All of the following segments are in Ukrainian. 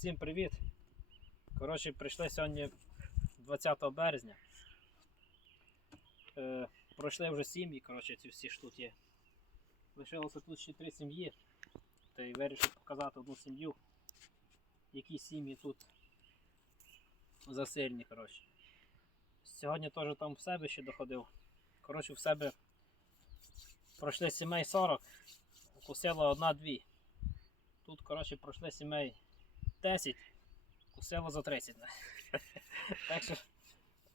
Всім привіт! Коротше, прийшли сьогодні 20 березня. Е, пройшли вже сім'ї, коротше, ці всі є. Лишилося тут ще три сім'ї. Та й вирішив показати одну сім'ю, які сім'ї тут засильні, коротше. Сьогодні теж там в себе ще доходив. Коротше, в себе пройшли сімей 40, укусило одна-дві. Тут, коротше, пройшли сімей 10, кусило за 30. так що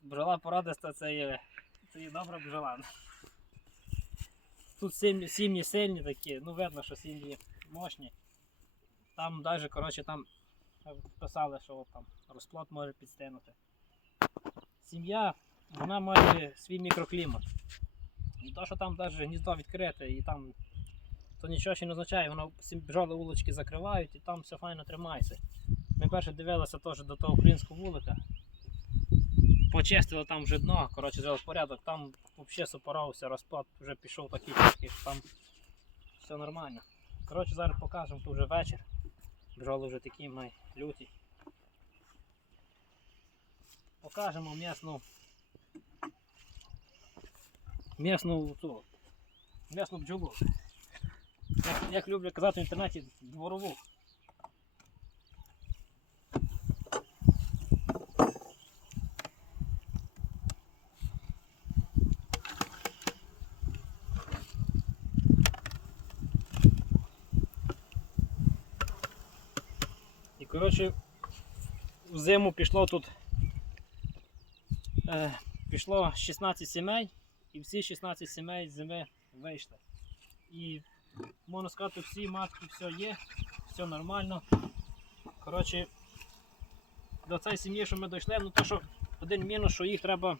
бджола порадиста це є, це є добра бджола. Тут сім'ї, сильні такі, ну видно, що сім'ї мощні. Там навіть, коротше, там писали, що там розплод може підстинути. Сім'я, вона має свій мікроклімат. І то, що там навіть гніздо відкрите, і там то нічого ще не означає, воно бджоли вулички закривають і там все файно тримається. Ми перше дивилися теж до того українського вулика. Почистили там вже дно, коротше, зробили порядок, там взагалі супоровся, розплод вже пішов такий, такий, там все нормально. Коротше, зараз покажемо, тут вже вечір. Бджоли вже такі май люті. Покажемо м'ясну м'ясну бджолу. Як, як люблять казати в інтернеті, дворову. І коротше, в зиму пішло тут е, пішло 16 сімей, і всі 16 сімей зими вийшли. І можна сказати, всі матки, все є, все нормально. Коротше, до цієї сім'ї, що ми дійшли, ну то що один мінус, що їх треба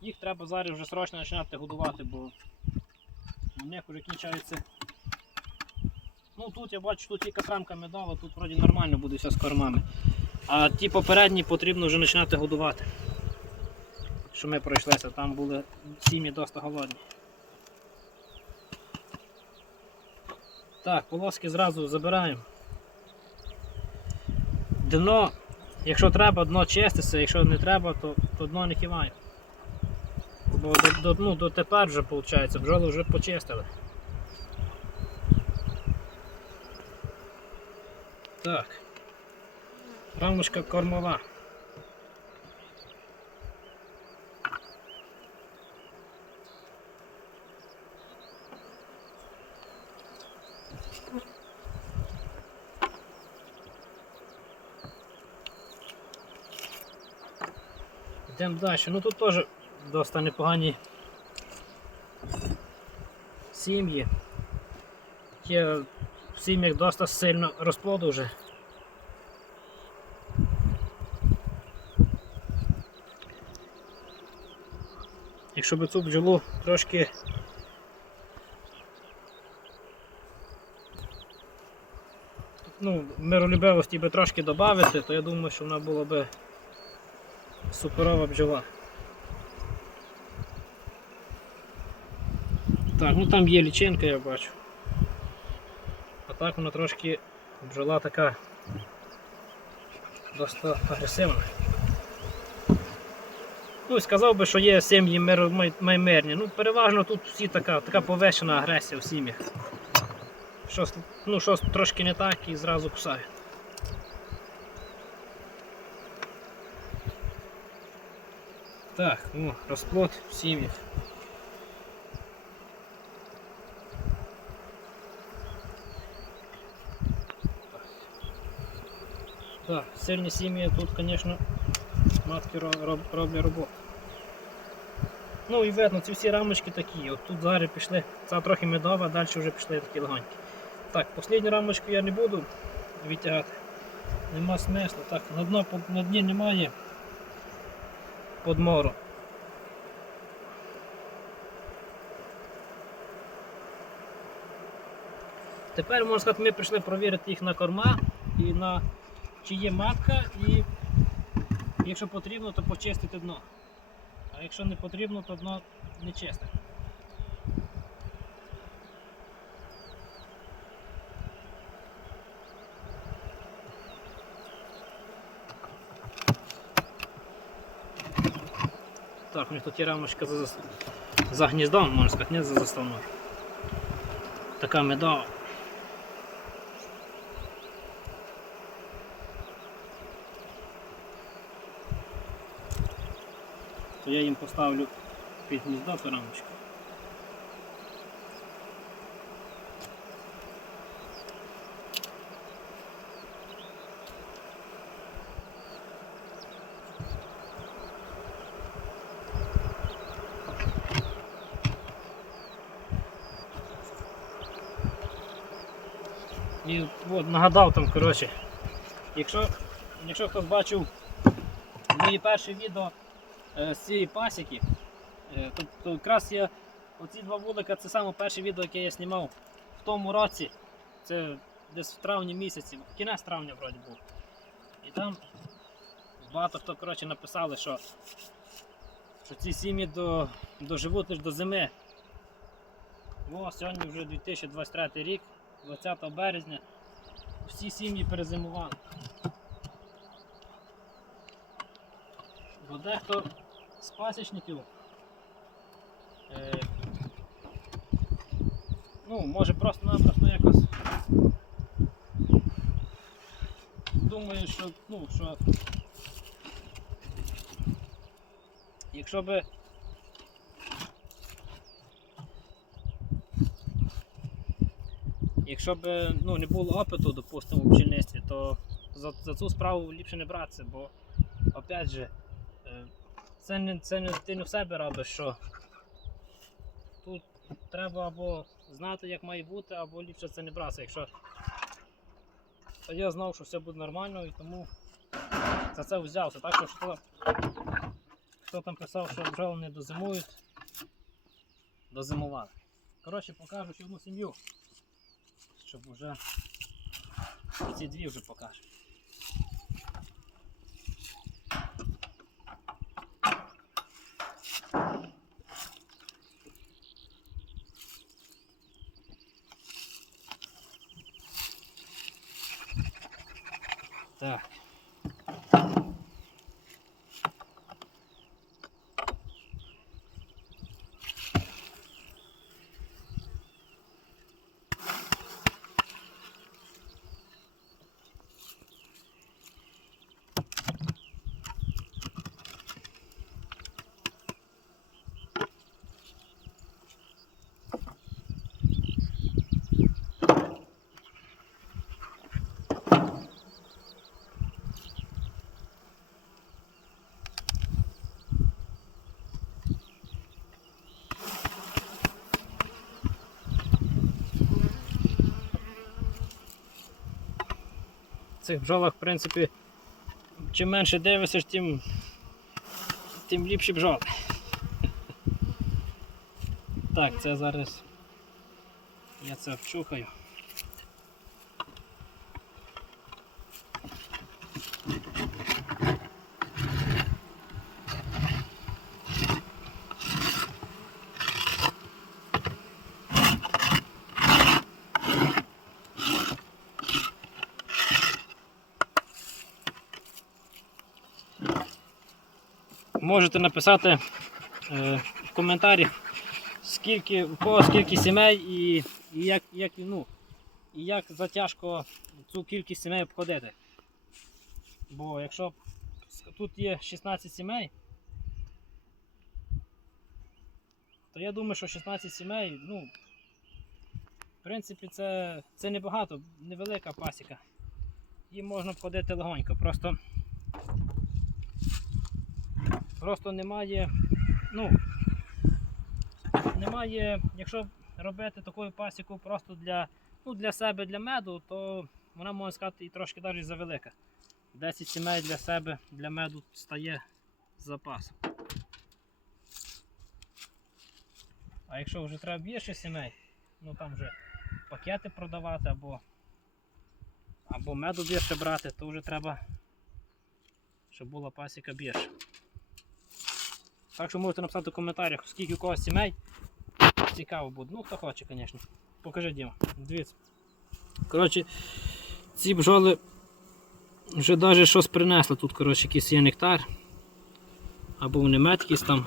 їх треба зараз вже срочно починати годувати, бо у них вже кінчається. Ну тут я бачу, тут тільки рамка медова, тут вроді нормально буде все з кормами. А ті попередні потрібно вже починати годувати. Що ми пройшлися, там були сім'ї досить голодні. Так, полоски зразу забираємо. Дно, якщо треба, дно чиститься, якщо не треба, то, то дно не киваємо. Бо до, до, ну, дотепер вже виходить, бджоли вже почистили. Так. Рамочка кормова. Йдемо далі. Ну тут теж досить непогані сім'ї. Є в сім'ях досить сильно розплоду вже. Якщо би цю бджолу трошки ну, миролюбивості би трошки додати, то я думаю, що вона була би суперова бджола. Так, ну там є лічинка, я бачу. А так вона трошки бджола така досить агресивна. Ну, сказав би, що є сім'ї мир, май- маймирні. Ну, переважно тут всі така, така повищена агресія в сім'ях. Щось, ну, щось трошки не так і зразу кусають. Так, о, розплод в сім'ях. Так, сильні сім'ї тут, звісно, матки роблять роботу. Ну і видно, ці всі рамочки такі. От тут зараз пішли, ця трохи медова, далі вже пішли такі легонькі. Так, останню рамочку я не буду відтягати. Нема смислу. Так, на, дно, на дні немає подмору. Тепер можна сказати, ми прийшли провірити їх на корма і на чи є матка, і якщо потрібно, то почистити дно. А якщо не потрібно, то дно не чисте. Так, у них тут є рамочка за, за гніздом, можна сказати, не за заставною. Така меда. То я їм поставлю під гніздо ту рамочку. І от нагадав там, коротше, якщо, якщо хтось бачив мої перші відео е, з цієї пасіки, е, то, то якраз я оці два вулика це саме перше відео, яке я знімав в тому році. Це десь в травні місяці, кінець травня вроді був. І там багато хто коротше, написали, що, що ці сім'ї до, доживуть лише до зими. О, сьогодні вже 2023 рік, 20 березня. Всі сім'ї перезимували. Бо дехто з пасічників е, ну, може просто-напросто якось думаю, що, ну, що якщо би Якщо б ну, не було опиту, допустимо, в бджільництві, то за, за цю справу ліпше не братися, бо опять же, е, це не, це не ти не в себе робиш, що тут треба або знати, як має бути, або ліпше це не братися. Якщо то я знав, що все буде нормально і тому за це взявся. Так що хто, хто там писав, що бджоли не дозимують, дозимували. Коротше, покажу ще одну сім'ю щоб вже ці дві вже покажу. Так. Цих бджолах, в принципі, чим менше дивишся, тим, тим ліпші бджоли. Так, це зараз я це вчухаю. Можете написати е, в коментарі, скільки, у кого скільки сімей і, і, як, як, ну, і як затяжко цю кількість сімей обходити. Бо якщо тут є 16 сімей, то я думаю, що 16 сімей, ну, в принципі, це, це небагато, невелика пасіка. Її можна обходити легонько. Просто Просто немає, ну, немає, якщо робити таку пасіку просто для ну, для себе, для меду, то вона можна сказати і трошки навіть завелика. 10 сімей для себе, для меду стає з запасом. А якщо вже треба більше сімей, ну там вже пакети продавати або, або меду більше брати, то вже треба, щоб була пасіка більше. Так що можете написати в коментарях, скільки у когось сімей. Цікаво буде. Ну, хто хоче, звісно. Покажи Діма. Дивіться. Коротше, ці бджоли вже навіть щось принесли. Тут коротше, якийсь є нектар. Або вони мед там.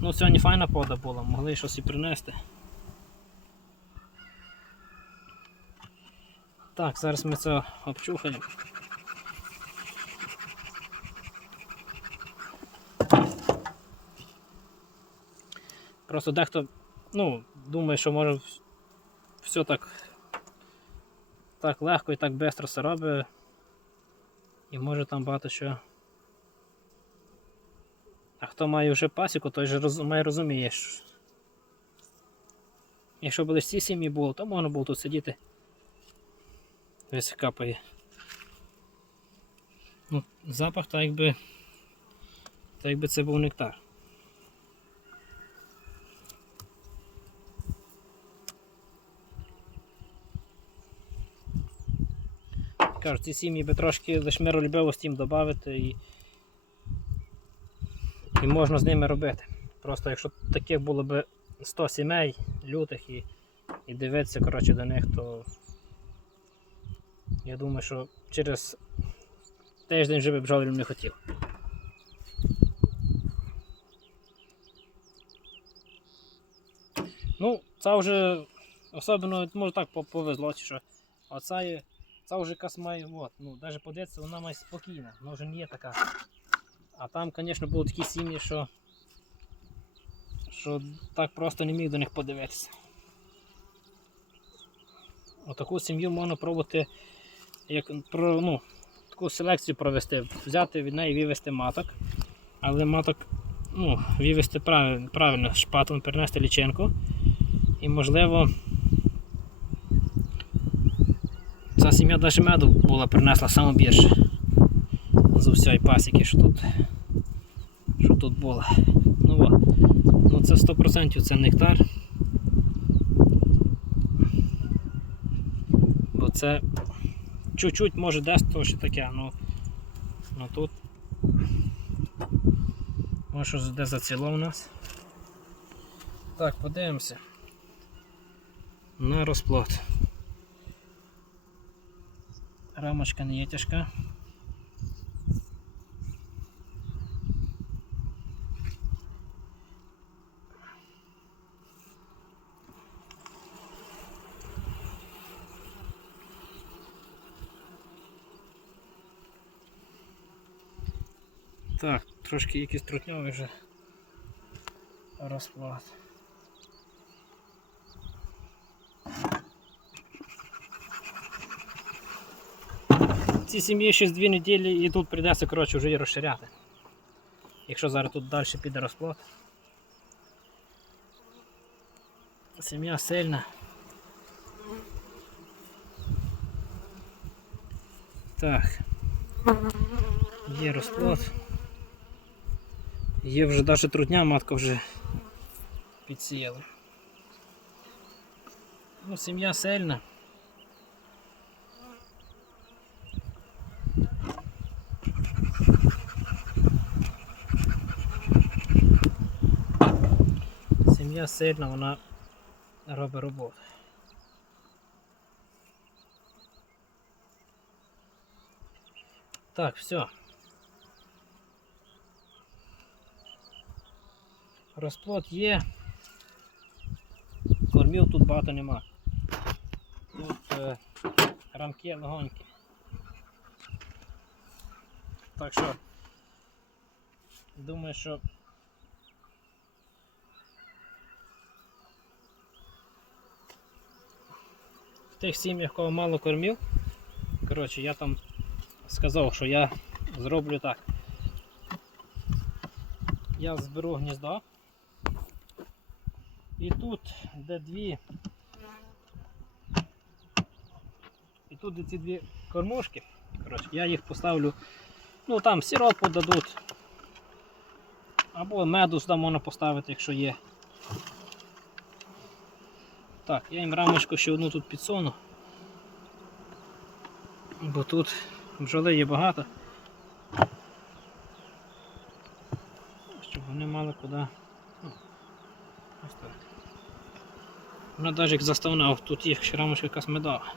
Ну, сьогодні файна пода була, могли щось і принести. Так, зараз ми це обчухаємо. Просто дехто ну, думає, що може все так, так легко і так швидко все робить. І може там багато що. А хто має вже пасіку, той же має розуміє. що Якщо б лише ці сім'ї було, то можна було тут сидіти. Весь капає. Ну, запах так якби. Так якби це був нектар. Кажу, ці сім'ї би трошки лише миролюбивості їм додати і, і можна з ними робити. Просто якщо таких було б 100 сімей лютих і, і дивитися коротше, до них, то я думаю, що через тиждень вже би бджолів не хотів. Ну, це вже особливо, може так повезло, що. Оця є, ця вже якась має, от, ну, навіть подивитися, вона має спокійна, вона вже не є така. А там, звісно, були такі сім'ї, що, що так просто не міг до них подивитися. Отаку сім'ю можна пробувати, як ну, таку селекцію провести, взяти від неї вивести маток, але маток ну, вивести правильно, правильно шпатом, перенести лічинку. І можливо ця сім'я навіть меду була принесла саме більше з усієї пасіки, що тут, що тут було. Ну, ну це 100% це нектар. Бо це чуть-чуть може десь то що таке, ну, ну тут може щось де заціло у нас. Так, подивимося на розплод. Рамочка не є. Так, трошки якийсь трутньовий вже розплод. Ці сім'ї ще дві неділі і тут прийдеться коротше, вже і розширяти. Якщо зараз тут далі піде розплод. Сім'я сильна. Так. Є розплод. Є вже навіть трудня, матка вже підсіяла. Ну, сім'я сильна. Сім'я сильна, вона робить роботу. Так, все. Розплод є. Кормів тут багато нема. Тут е, рамки легонькі. Так що думаю, що тих сім'ях, кого мало кормів, коротше, я там сказав, що я зроблю так. Я зберу гніздо. І тут, де дві. І тут де ці дві кормушки, коротше, я їх поставлю, ну там сиропу дадуть. Або меду сюди можна поставити, якщо є. Так, я їм рамочку ще одну тут підсуну. Бо тут бджоли є багато. Щоб вони мали куди. Ну, ось так. Вона навіть як заставна, тут є ще рамочка якась медова.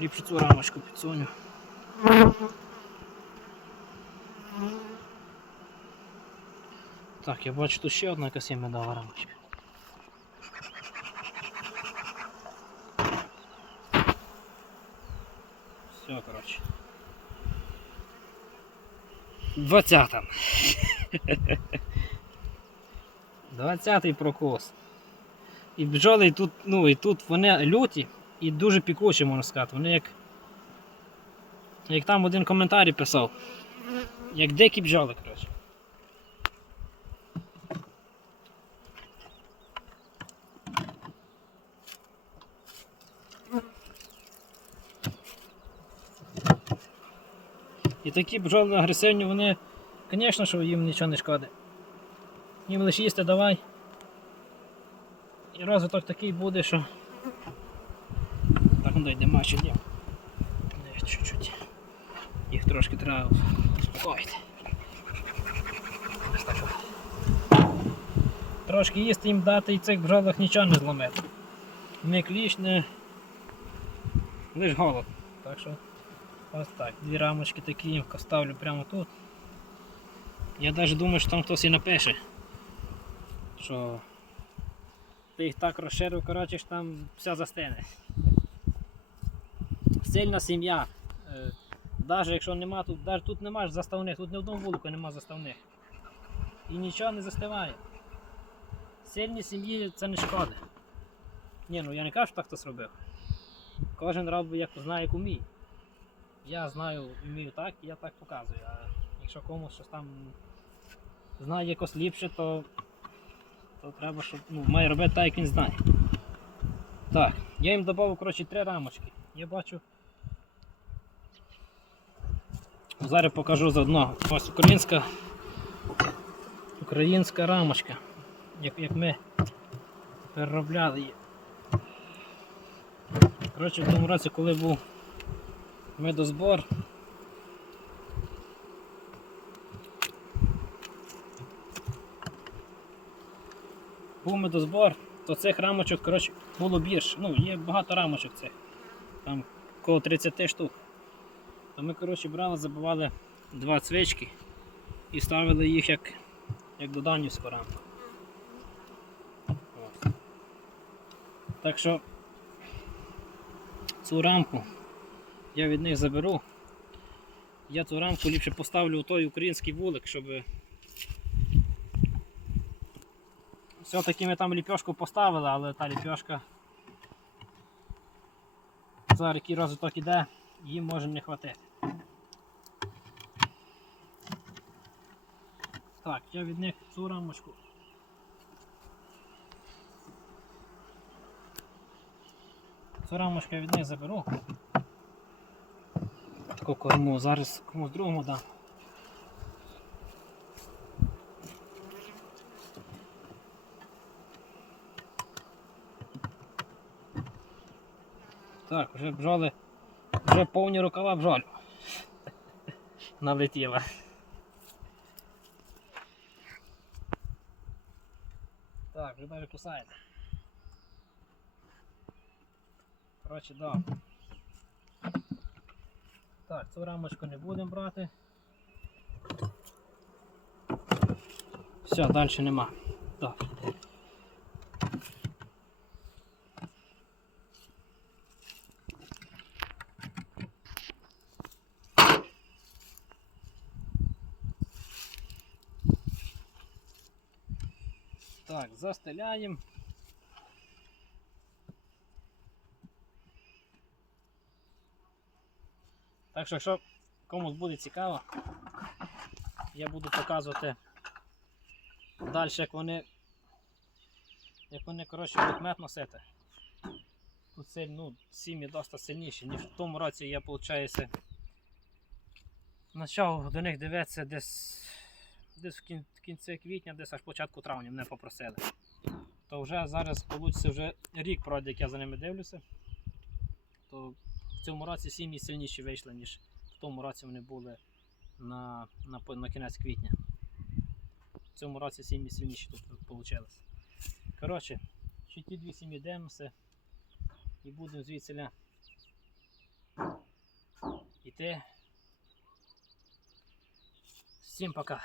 Ліпше цю рамочку підсуню. Так, я бачу тут ще одна якась є медова рамочка. Все, коротше. Двадцята. Двадцятий прокос. І бджоли тут, ну і тут вони люті і дуже пікучі, можна сказати. Вони як. Як там один коментарі писав. Як дикі бджоли, коротше. І такі бджоли агресивні, вони, звісно, що їм нічого не шкодить. Їм лише їсти давай. І розвиток такий буде, що. Так, ну дойде мачу дів. Не, чуть-чуть. Їх трошки треба успокоїти. Трошки їсти їм дати і цих бджолах нічого не зломити. Не кліщ, не. Лиш голод. Так що ось так. Дві рамочки такі ставлю прямо тут. Я навіть думаю, що там хтось і напише, що ти їх так розширив, коротше, що там все застине. Сильна сім'я. Е, Навіть якщо нема тут, навіть тут нема ж заставних, тут ні в одному вулику нема заставних. І нічого не застиває. Сильні сім'ї це не шкода. Ні, ну я не кажу, що так хтось робив. Кожен робить як знає, як уміє. Я знаю, вмію так, і я так показую. А якщо комусь щось там знає якось ліпше, то, то треба, щоб ну, має робити так, як він знає. Так, я їм додав коротше, три рамочки. Я бачу. Зараз покажу заодно. Ось українська українська рамочка. Як, як ми переробляли її. Коротше, в тому році, коли був медозбор, був медозбор, то цих рамочок коротше, було більше. Ну, є багато рамочок цих. Там коло 30 штук. То ми коротше, брали, забивали два цвички і ставили їх як, як до данівську рамку. Так що цю рамку я від них заберу. Я цю рамку ліпше поставлю у той український вулик, щоб все-таки ми там ліпьошку поставили, але та ліпьошка зараз який розвиток іде, їм може не хватити. Так, я від них цю рамочку. Цю рамочку я від них заберу. Таку корму, зараз комусь другому дам. Так, вже бджоли, вже повні рукава бджоль. Налетіла. Так, вже навіть кусає. Коротше, да. Так, цю рамочку не будемо брати. Все, далі нема. Так. Так, застеляємо. Так що, якщо комусь буде цікаво, я буду показувати далі, як вони, як вони коротше, мед носити. Тут ну, сім'ї досить сильніші, ніж в тому році я, виходить, почав до них дивитися десь, десь в кінці квітня, десь аж початку травня мене попросили. То вже зараз вийде вже рік пройде, як я за ними дивлюся. То в цьому році сім'ї сильніші вийшли, ніж в тому році вони були на, на, на кінець квітня. В цьому році сім'ї сильніші тут вийшли. Коротше, ще ті дві сім'ї дивимося і будемо звідси йти. Всім пока.